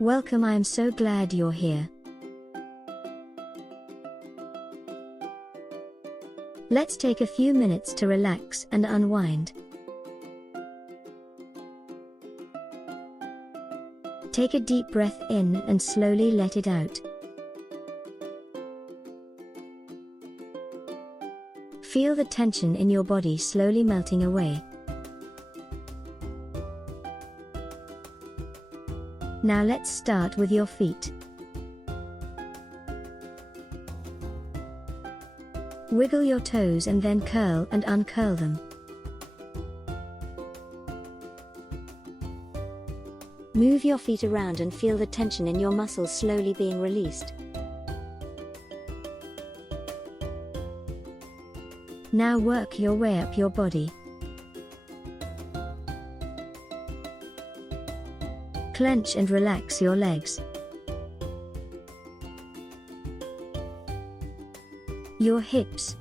Welcome, I am so glad you're here. Let's take a few minutes to relax and unwind. Take a deep breath in and slowly let it out. Feel the tension in your body slowly melting away. Now let's start with your feet. Wiggle your toes and then curl and uncurl them. Move your feet around and feel the tension in your muscles slowly being released. Now work your way up your body. Clench and relax your legs, your hips,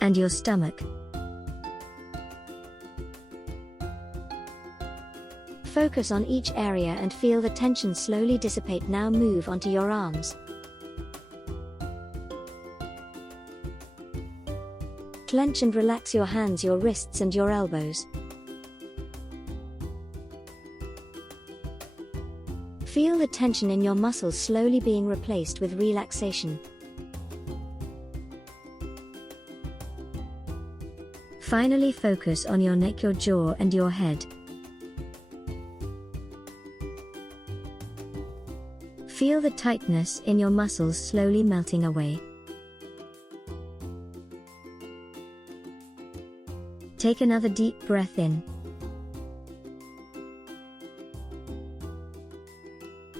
and your stomach. Focus on each area and feel the tension slowly dissipate. Now move onto your arms. Clench and relax your hands, your wrists and your elbows. Feel the tension in your muscles slowly being replaced with relaxation. Finally, focus on your neck, your jaw and your head. Feel the tightness in your muscles slowly melting away. Take another deep breath in.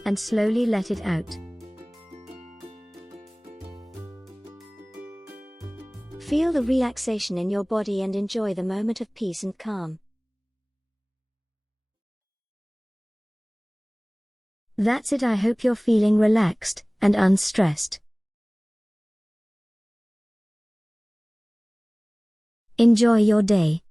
And slowly let it out. Feel the relaxation in your body and enjoy the moment of peace and calm. That's it. I hope you're feeling relaxed and unstressed. Enjoy your day.